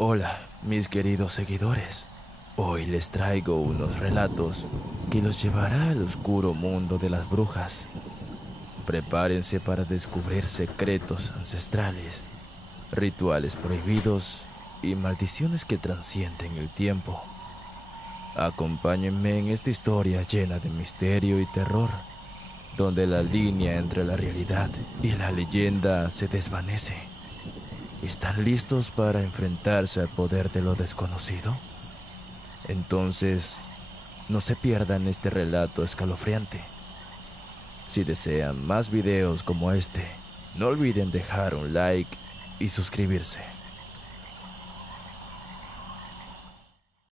Hola, mis queridos seguidores. Hoy les traigo unos relatos que los llevará al oscuro mundo de las brujas. Prepárense para descubrir secretos ancestrales, rituales prohibidos y maldiciones que trascienden el tiempo. Acompáñenme en esta historia llena de misterio y terror, donde la línea entre la realidad y la leyenda se desvanece. ¿Están listos para enfrentarse al poder de lo desconocido? Entonces, no se pierdan este relato escalofriante. Si desean más videos como este, no olviden dejar un like y suscribirse.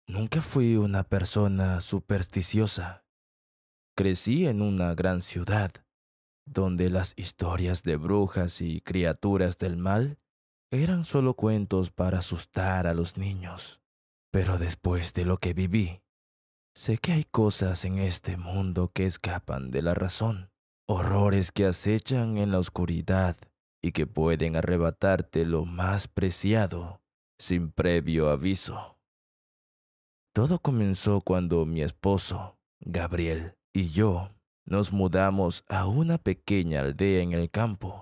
Nunca fui una persona supersticiosa. Crecí en una gran ciudad, donde las historias de brujas y criaturas del mal eran solo cuentos para asustar a los niños. Pero después de lo que viví, sé que hay cosas en este mundo que escapan de la razón, horrores que acechan en la oscuridad y que pueden arrebatarte lo más preciado sin previo aviso. Todo comenzó cuando mi esposo, Gabriel, y yo nos mudamos a una pequeña aldea en el campo.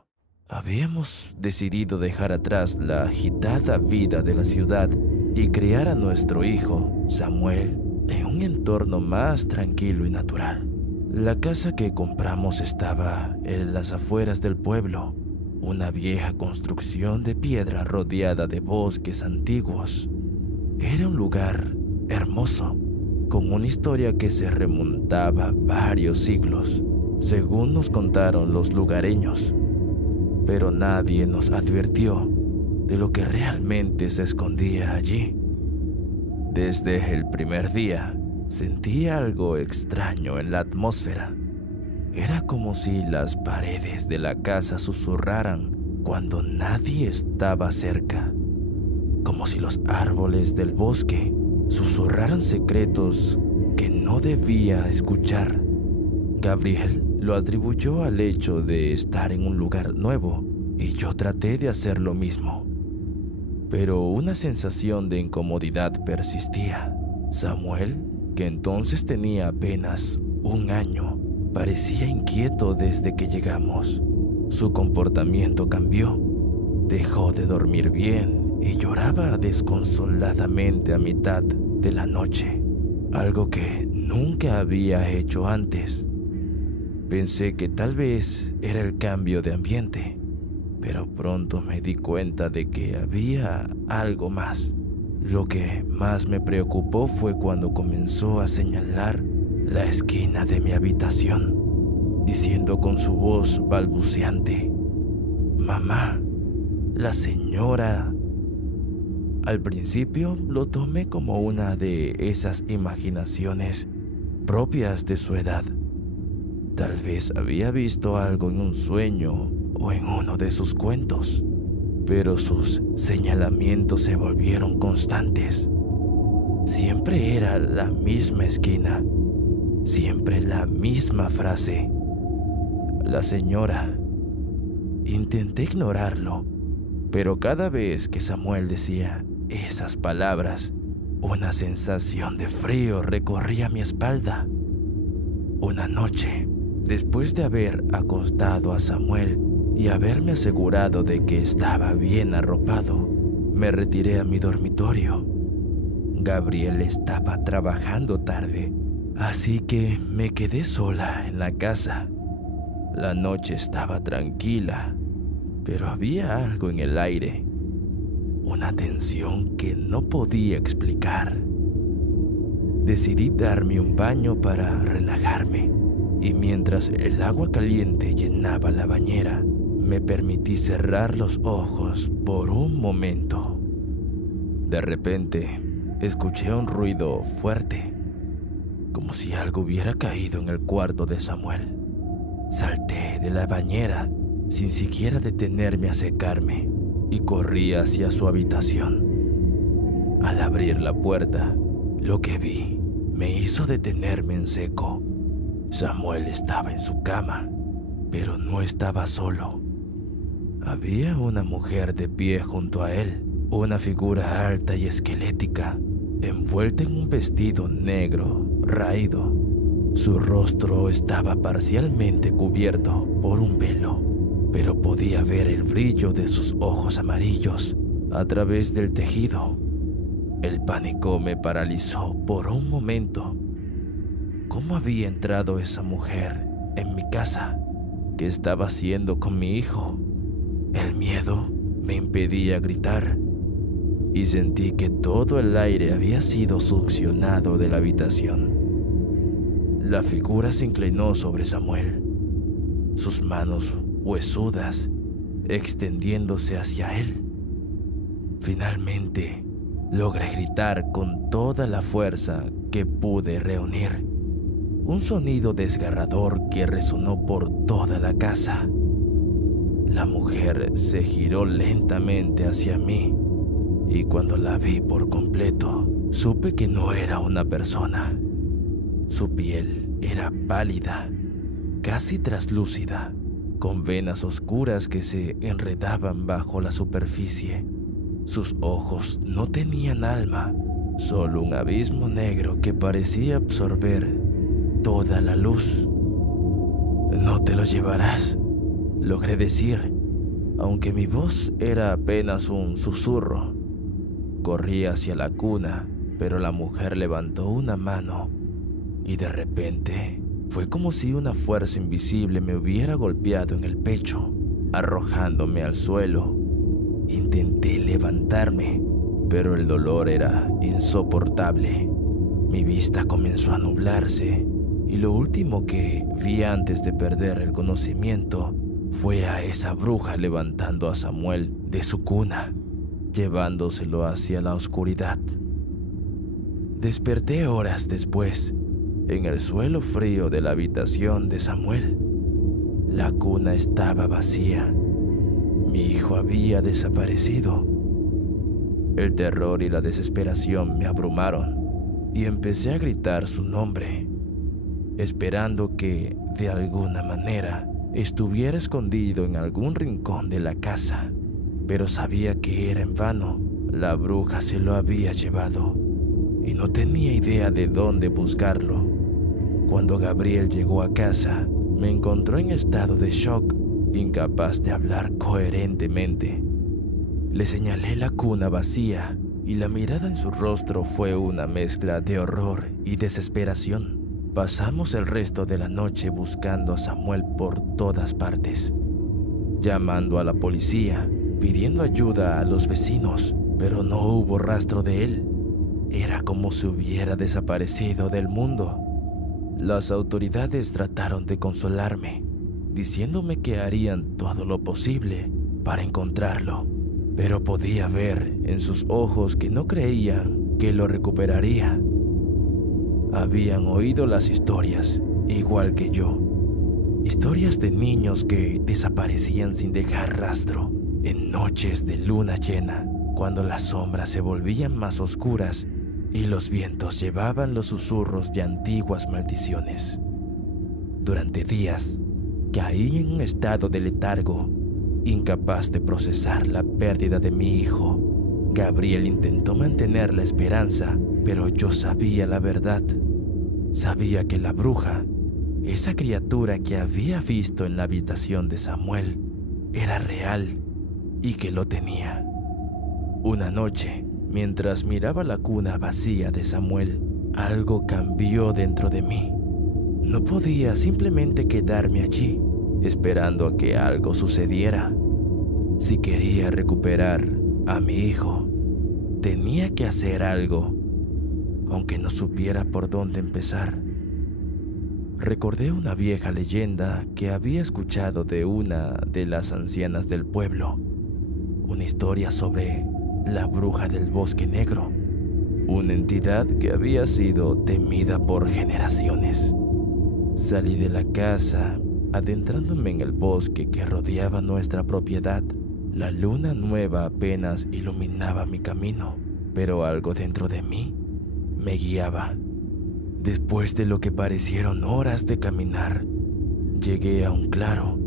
Habíamos decidido dejar atrás la agitada vida de la ciudad y criar a nuestro hijo, Samuel, en un entorno más tranquilo y natural. La casa que compramos estaba en las afueras del pueblo, una vieja construcción de piedra rodeada de bosques antiguos. Era un lugar hermoso, con una historia que se remontaba varios siglos, según nos contaron los lugareños. Pero nadie nos advirtió de lo que realmente se escondía allí. Desde el primer día, sentí algo extraño en la atmósfera. Era como si las paredes de la casa susurraran cuando nadie estaba cerca, como si los árboles del bosque susurraran secretos que no debía escuchar. Gabriel lo atribuyó al hecho de estar en un lugar nuevo y yo traté de hacer lo mismo. Pero una sensación de incomodidad persistía. Samuel, que entonces tenía apenas un año, parecía inquieto desde que llegamos. Su comportamiento cambió. Dejó de dormir bien y lloraba desconsoladamente a mitad de la noche, algo que nunca había hecho antes. Pensé que tal vez era el cambio de ambiente, pero pronto me di cuenta de que había algo más. Lo que más me preocupó fue cuando comenzó a señalar la esquina de mi habitación, diciendo con su voz balbuceante: «Mamá, la señora». Al principio lo tomé como una de esas imaginaciones propias de su edad. Tal vez había visto algo en un sueño o en uno de sus cuentos, pero sus señalamientos se volvieron constantes. Siempre era la misma esquina, siempre la misma frase: «La señora». Intenté ignorarlo, pero cada vez que Samuel decía esas palabras, una sensación de frío recorría mi espalda. Una noche, después de haber acostado a Samuel y haberme asegurado de que estaba bien arropado, me retiré a mi dormitorio. Gabriel estaba trabajando tarde, así que me quedé sola en la casa. La noche estaba tranquila, pero había algo en el aire, una tensión que no podía explicar. Decidí darme un baño para relajarme, y mientras el agua caliente llenaba la bañera, me permití cerrar los ojos por un momento. De repente, escuché un ruido fuerte, como si algo hubiera caído en el cuarto de Samuel. Salté de la bañera sin siquiera detenerme a secarme y corrí hacia su habitación. Al abrir la puerta, lo que vi me hizo detenerme en seco. Samuel estaba en su cama, pero no estaba solo. Había una mujer de pie junto a él, Una figura alta y esquelética, envuelta en un vestido negro, raído. Su rostro estaba parcialmente cubierto por un velo, pero podía ver el brillo de sus ojos amarillos a través del tejido. El pánico me paralizó por un momento. ¿Cómo había entrado esa mujer en mi casa? ¿Qué estaba haciendo con mi hijo? El miedo me impedía gritar y sentí que todo el aire había sido succionado de la habitación. La figura se inclinó sobre Samuel, sus manos huesudas extendiéndose hacia él. Finalmente, logré gritar con toda la fuerza que pude reunir. Un sonido desgarrador que resonó por toda la casa. La mujer se giró lentamente hacia mí y cuando la vi por completo, supe que no era una persona. Su piel era pálida, casi traslúcida, con venas oscuras que se enredaban bajo la superficie. Sus ojos no tenían alma, solo un abismo negro que parecía absorber toda la luz. «No te lo llevarás», logré decir, aunque mi voz era apenas un susurro. Corrí hacia la cuna, pero la mujer levantó una mano y de repente fue como si una fuerza invisible me hubiera golpeado en el pecho, arrojándome al suelo. Intenté levantarme, pero el dolor era insoportable. Mi vista comenzó a nublarse y lo último que vi antes de perder el conocimiento fue a esa bruja levantando a Samuel de su cuna, llevándoselo hacia la oscuridad. Desperté horas después, en el suelo frío de la habitación de Samuel. La cuna estaba vacía. Mi hijo había desaparecido. El terror y la desesperación me abrumaron y empecé a gritar su nombre, esperando que, de alguna manera, estuviera escondido en algún rincón de la casa. Pero sabía que era en vano. La bruja se lo había llevado y no tenía idea de dónde buscarlo. Cuando Gabriel llegó a casa, me encontró en estado de shock, incapaz de hablar coherentemente. Le señalé la cuna vacía y la mirada en su rostro fue una mezcla de horror y desesperación. Pasamos el resto de la noche buscando a Samuel por todas partes, llamando a la policía, pidiendo ayuda a los vecinos, pero no hubo rastro de él. Era como si hubiera desaparecido del mundo. Las autoridades trataron de consolarme, diciéndome que harían todo lo posible para encontrarlo, pero podía ver en sus ojos que no creían que lo recuperaría. Habían oído las historias, igual que yo. Historias de niños que desaparecían sin dejar rastro en noches de luna llena, cuando las sombras se volvían más oscuras y los vientos llevaban los susurros de antiguas maldiciones. Durante días, caí en un estado de letargo, incapaz de procesar la pérdida de mi hijo. Gabriel intentó mantener la esperanza, pero yo sabía la verdad. Sabía que la bruja, esa criatura que había visto en la habitación de Samuel, era real y que lo tenía. Una noche, mientras miraba la cuna vacía de Samuel, algo cambió dentro de mí. No podía simplemente quedarme allí, esperando a que algo sucediera. Si quería recuperar a mi hijo, tenía que hacer algo, aunque no supiera por dónde empezar. Recordé una vieja leyenda que había escuchado de una de las ancianas del pueblo, una historia sobre la bruja del bosque negro, una entidad que había sido temida por generaciones. Salí de la casa, adentrándome en el bosque que rodeaba nuestra propiedad. La luna nueva apenas iluminaba mi camino, pero algo dentro de mí me guiaba. Después de lo que parecieron horas de caminar, llegué a un claro,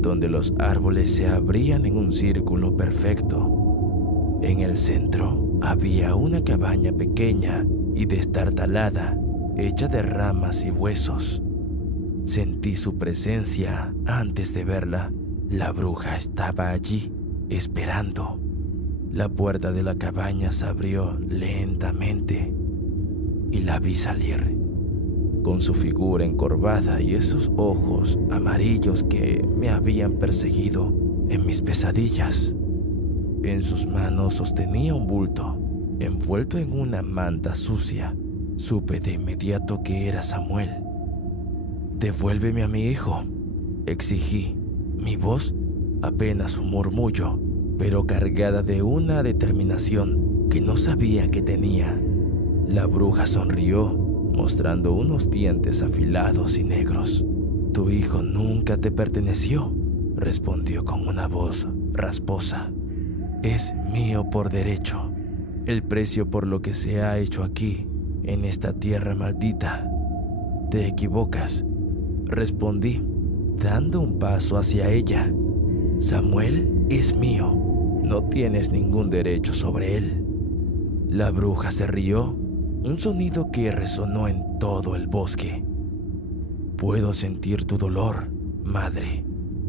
donde los árboles se abrían en un círculo perfecto. En el centro había una cabaña pequeña y destartalada, hecha de ramas y huesos. Sentí su presencia antes de verla. La bruja estaba allí, esperando. La puerta de la cabaña se abrió lentamente y la vi salir, con su figura encorvada y esos ojos amarillos que me habían perseguido en mis pesadillas. En sus manos sostenía un bulto, envuelto en una manta sucia. Supe de inmediato que era Samuel. «Devuélveme a mi hijo», exigí, mi voz apenas un murmullo, pero cargada de una determinación que no sabía que tenía. La bruja sonrió, mostrando unos dientes afilados y negros. «Tu hijo nunca te perteneció», respondió con una voz rasposa. «Es mío por derecho. El precio por lo que se ha hecho aquí, en esta tierra maldita». «Te equivocas», respondí, dando un paso hacia ella. «Samuel es mío. No tienes ningún derecho sobre él». La bruja se rió, un sonido que resonó en todo el bosque. «Puedo sentir tu dolor, madre,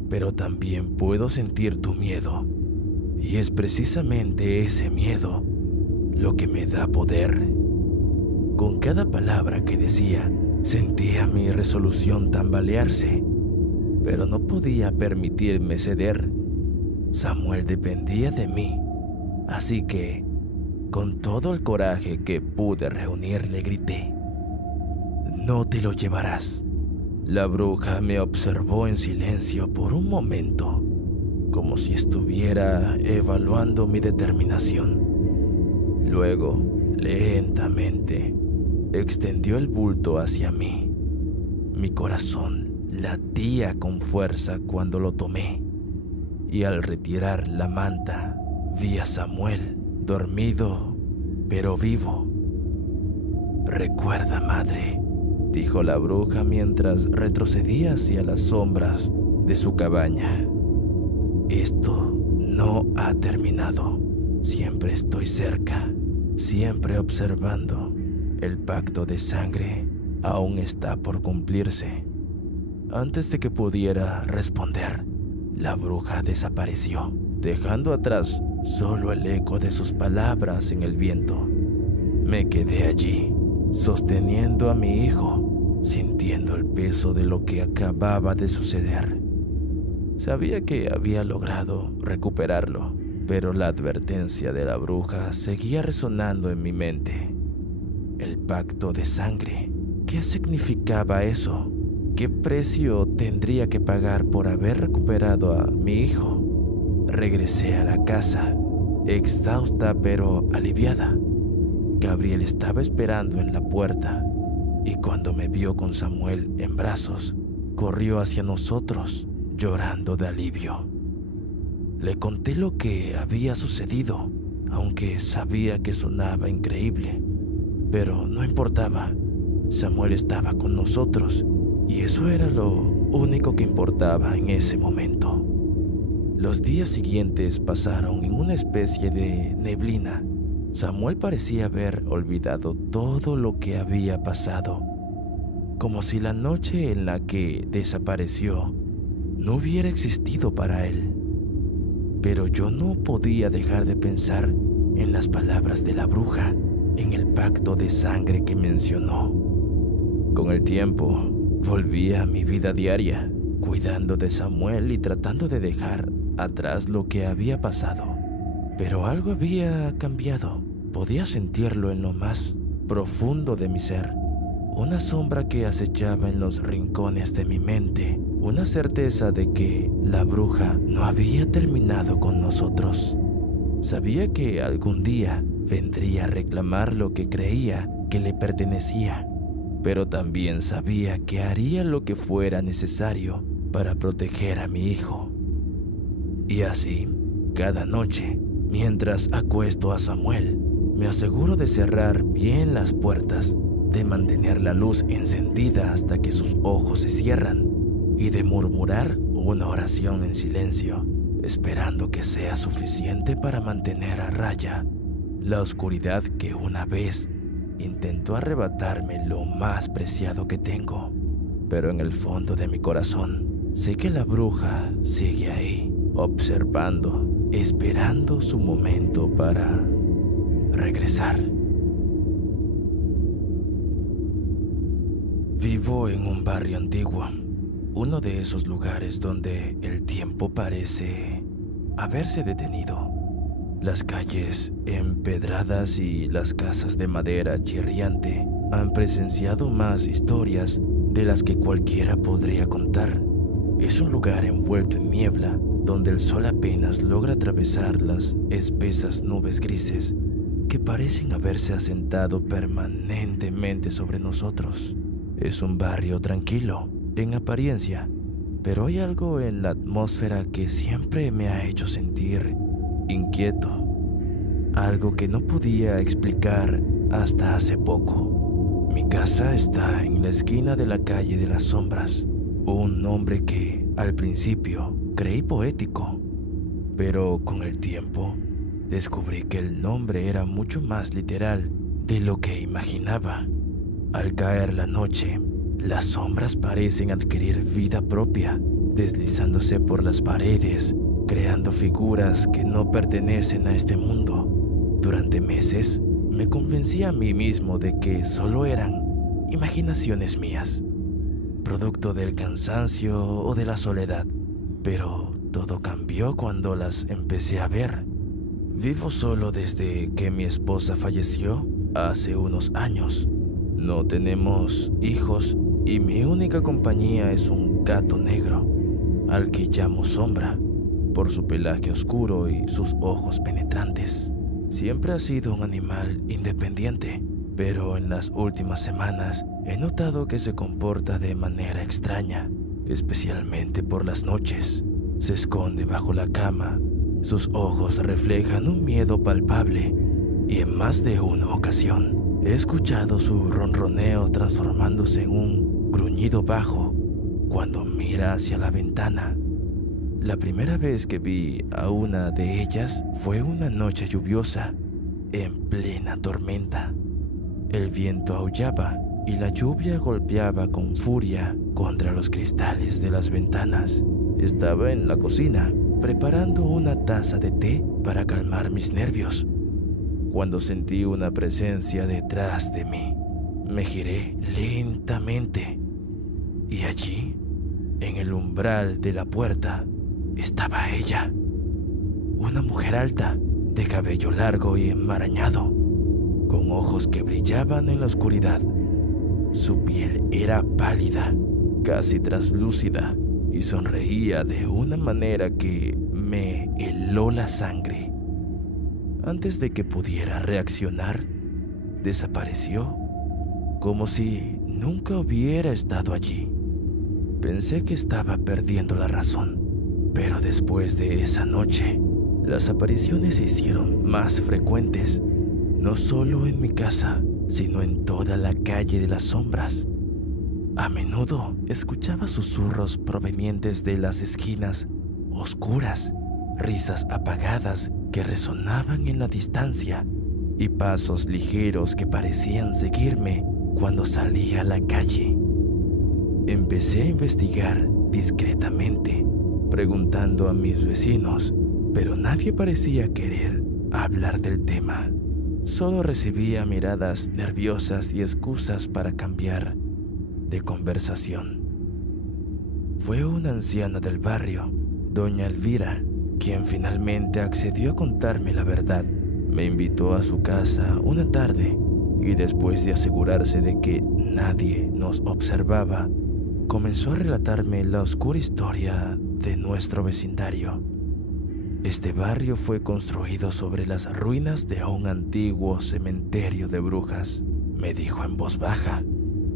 pero también puedo sentir tu miedo. Y es precisamente ese miedo lo que me da poder». Con cada palabra que decía, sentía mi resolución tambalearse, pero no podía permitirme ceder. Samuel dependía de mí, así que, con todo el coraje que pude reunir, le grité: «No te lo llevarás». La bruja me observó en silencio por un momento, como si estuviera evaluando mi determinación. Luego, lentamente, extendió el bulto hacia mí. Mi corazón latía con fuerza cuando lo tomé, y al retirar la manta, vi a Samuel, dormido pero vivo. «Recuerda, madre», dijo la bruja mientras retrocedía hacia las sombras de su cabaña, «esto no ha terminado. Siempre estoy cerca, siempre observando. El pacto de sangre aún está por cumplirse». Antes de que pudiera responder, la bruja desapareció, dejando atrás solo el eco de sus palabras en el viento. Me quedé allí, sosteniendo a mi hijo, sintiendo el peso de lo que acababa de suceder. Sabía que había logrado recuperarlo, pero la advertencia de la bruja seguía resonando en mi mente. El pacto de sangre. ¿Qué significaba eso? ¿Qué precio tendría que pagar por haber recuperado a mi hijo? Regresé a la casa, exhausta pero aliviada. Gabriel estaba esperando en la puerta y cuando me vio con Samuel en brazos, corrió hacia nosotros, llorando de alivio. Le conté lo que había sucedido, aunque sabía que sonaba increíble, pero no importaba. Samuel estaba con nosotros y eso era lo único que importaba en ese momento. Los días siguientes pasaron en una especie de neblina. Samuel parecía haber olvidado todo lo que había pasado, como si la noche en la que desapareció no hubiera existido para él. Pero yo no podía dejar de pensar en las palabras de la bruja, en el pacto de sangre que mencionó. Con el tiempo, volví a mi vida diaria, cuidando de Samuel y tratando de dejar atrás lo que había pasado. Pero algo había cambiado. Podía sentirlo en lo más profundo de mi ser. Una sombra que acechaba en los rincones de mi mente. Una certeza de que la bruja no había terminado con nosotros. Sabía que algún día vendría a reclamar lo que creía que le pertenecía, pero también sabía que haría lo que fuera necesario para proteger a mi hijo. Y así, cada noche, mientras acuesto a Samuel, me aseguro de cerrar bien las puertas, de mantener la luz encendida hasta que sus ojos se cierran y de murmurar una oración en silencio. esperando que sea suficiente para mantener a raya la oscuridad que una vez intentó arrebatarme lo más preciado que tengo. Pero en el fondo de mi corazón sé que la bruja sigue ahí, observando, esperando su momento para regresar. Vivo en un barrio antiguo, uno de esos lugares donde el tiempo parece haberse detenido. Las calles empedradas y las casas de madera chirriante han presenciado más historias de las que cualquiera podría contar. Es un lugar envuelto en niebla, donde el sol apenas logra atravesar las espesas nubes grises que parecen haberse asentado permanentemente sobre nosotros. Es un barrio tranquilo, en apariencia, pero hay algo en la atmósfera que siempre me ha hecho sentir inquieto, algo que no podía explicar hasta hace poco. Mi casa está en la esquina de la calle de las sombras, un nombre que al principio creí poético, pero con el tiempo descubrí que el nombre era mucho más literal de lo que imaginaba. Al caer la noche, las sombras parecen adquirir vida propia, deslizándose por las paredes, creando figuras que no pertenecen a este mundo. Durante meses, me convencí a mí mismo de que solo eran imaginaciones mías, producto del cansancio o de la soledad, pero todo cambió cuando las empecé a ver. Vivo solo desde que mi esposa falleció hace unos años. No tenemos hijos y mi única compañía es un gato negro, al que llamo Sombra, por su pelaje oscuro y sus ojos penetrantes. Siempre ha sido un animal independiente, pero en las últimas semanas he notado que se comporta de manera extraña, especialmente por las noches. Se esconde bajo la cama, sus ojos reflejan un miedo palpable y en más de una ocasión he escuchado su ronroneo transformándose en un gruñido bajo cuando mira hacia la ventana. La primera vez que vi a una de ellas fue una noche lluviosa, en plena tormenta. El viento aullaba y la lluvia golpeaba con furia contra los cristales de las ventanas. Estaba en la cocina, preparando una taza de té para calmar mis nervios, cuando sentí una presencia detrás de mí. Me giré lentamente y allí, en el umbral de la puerta, estaba ella, una mujer alta, de cabello largo y enmarañado, con ojos que brillaban en la oscuridad. Su piel era pálida, casi translúcida, y sonreía de una manera que me heló la sangre. Antes de que pudiera reaccionar, desapareció, como si nunca hubiera estado allí. Pensé que estaba perdiendo la razón, pero después de esa noche, las apariciones se hicieron más frecuentes, no solo en mi casa, sino en toda la calle de las sombras. A menudo escuchaba susurros provenientes de las esquinas oscuras, risas apagadas que resonaban en la distancia y pasos ligeros que parecían seguirme cuando salía a la calle. Empecé a investigar discretamente, preguntando a mis vecinos, pero nadie parecía querer hablar del tema. Solo recibía miradas nerviosas y excusas para cambiar de conversación. Fue una anciana del barrio, doña Elvira, quien finalmente accedió a contarme la verdad. Me invitó a su casa una tarde y después de asegurarse de que nadie nos observaba, comenzó a relatarme la oscura historia de nuestro vecindario. Este barrio fue construido sobre las ruinas de un antiguo cementerio de brujas, me dijo en voz baja,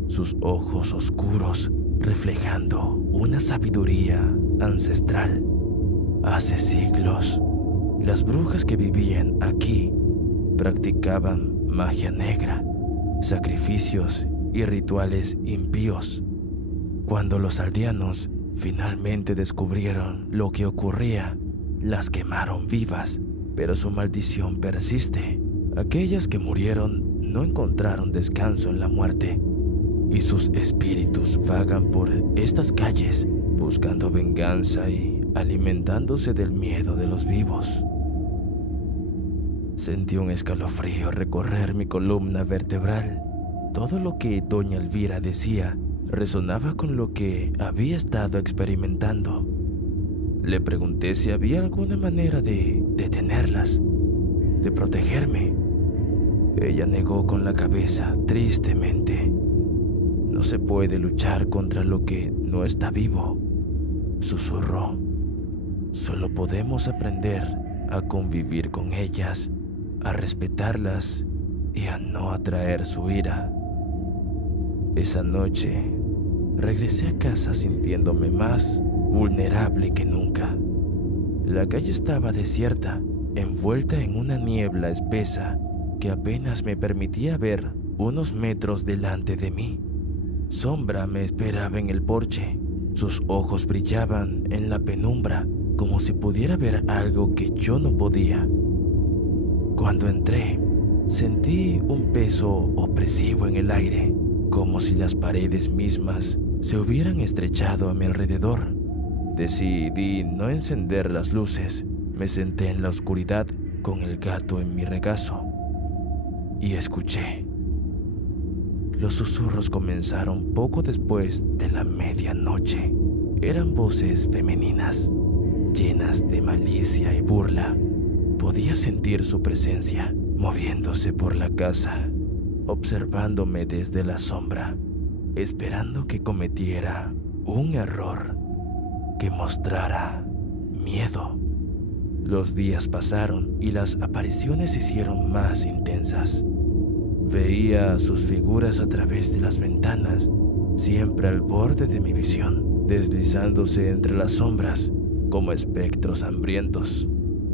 sus ojos oscuros reflejando una sabiduría ancestral. Hace siglos, las brujas que vivían aquí practicaban magia negra, sacrificios y rituales impíos. Cuando los aldeanos finalmente descubrieron lo que ocurría, las quemaron vivas, pero su maldición persiste. Aquellas que murieron no encontraron descanso en la muerte, y sus espíritus vagan por estas calles buscando venganza y alimentándose del miedo de los vivos. Sentí un escalofrío recorrer mi columna vertebral. Todo lo que doña Elvira decía resonaba con lo que había estado experimentando. Le pregunté si había alguna manera de detenerlas, de protegerme. Ella negó con la cabeza tristemente. No se puede luchar contra lo que no está vivo, susurró. Solo podemos aprender a convivir con ellas, a respetarlas y a no atraer su ira. Esa noche regresé a casa sintiéndome más vulnerable que nunca. La calle estaba desierta, envuelta en una niebla espesa que apenas me permitía ver unos metros delante de mí. Sombra me esperaba en el porche. Sus ojos brillaban en la penumbra como si pudiera ver algo que yo no podía. Cuando entré, sentí un peso opresivo en el aire, como si las paredes mismas se hubieran estrechado a mi alrededor. Decidí no encender las luces. Me senté en la oscuridad con el gato en mi regazo y escuché. Los susurros comenzaron poco después de la medianoche. Eran voces femeninas, llenas de malicia y burla. Podía sentir su presencia, moviéndose por la casa, observándome desde la sombra, esperando que cometiera un error, que mostrara miedo. Los días pasaron y las apariciones se hicieron más intensas. Veía sus figuras a través de las ventanas, siempre al borde de mi visión, deslizándose entre las sombras como espectros hambrientos.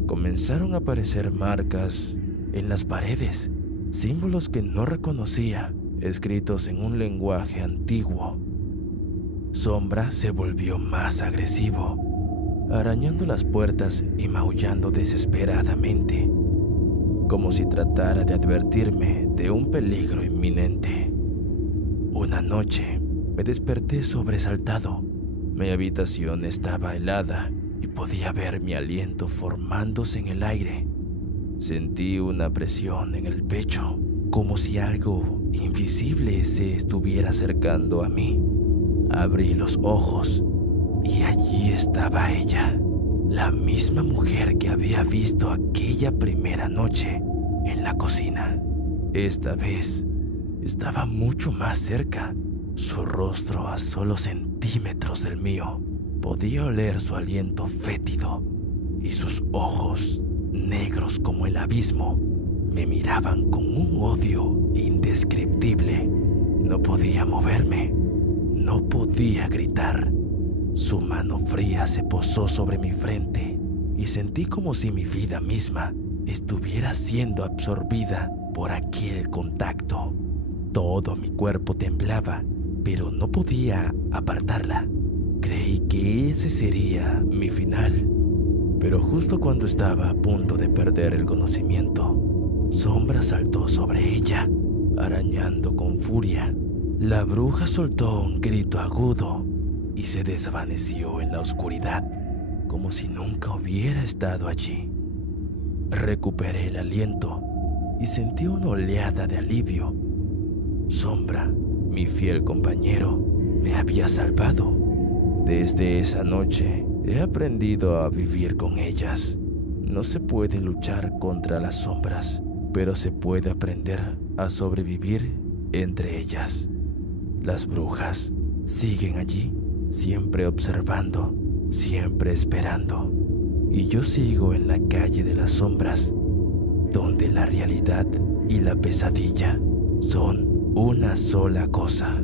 Comenzaron a aparecer marcas en las paredes, símbolos que no reconocía, escritos en un lenguaje antiguo. Sombra se volvió más agresivo, arañando las puertas y maullando desesperadamente, como si tratara de advertirme de un peligro inminente. Una noche me desperté sobresaltado. Mi habitación estaba helada y podía ver mi aliento formándose en el aire. Sentí una presión en el pecho, como si algo invisible se estuviera acercando a mí. Abrí los ojos y allí estaba ella, la misma mujer que había visto aquella primera noche en la cocina. Esta vez estaba mucho más cerca, su rostro a solo centímetros del mío. Podía oler su aliento fétido y sus ojos, negros como el abismo, me miraban con un odio indescriptible. No podía moverme, no podía gritar. Su mano fría se posó sobre mi frente y sentí como si mi vida misma estuviera siendo absorbida por aquel contacto. Todo mi cuerpo temblaba, pero no podía apartarla. Creí que ese sería mi final, pero justo cuando estaba a punto de perder el conocimiento, Sombra saltó sobre ella, arañando con furia. La bruja soltó un grito agudo y se desvaneció en la oscuridad, como si nunca hubiera estado allí. Recuperé el aliento y sentí una oleada de alivio. Sombra, mi fiel compañero, me había salvado. Desde esa noche he aprendido a vivir con ellas. No se puede luchar contra las sombras, pero se puede aprender a sobrevivir entre ellas. Las brujas siguen allí, siempre observando, siempre esperando. Y yo sigo en la calle de las sombras, donde la realidad y la pesadilla son una sola cosa.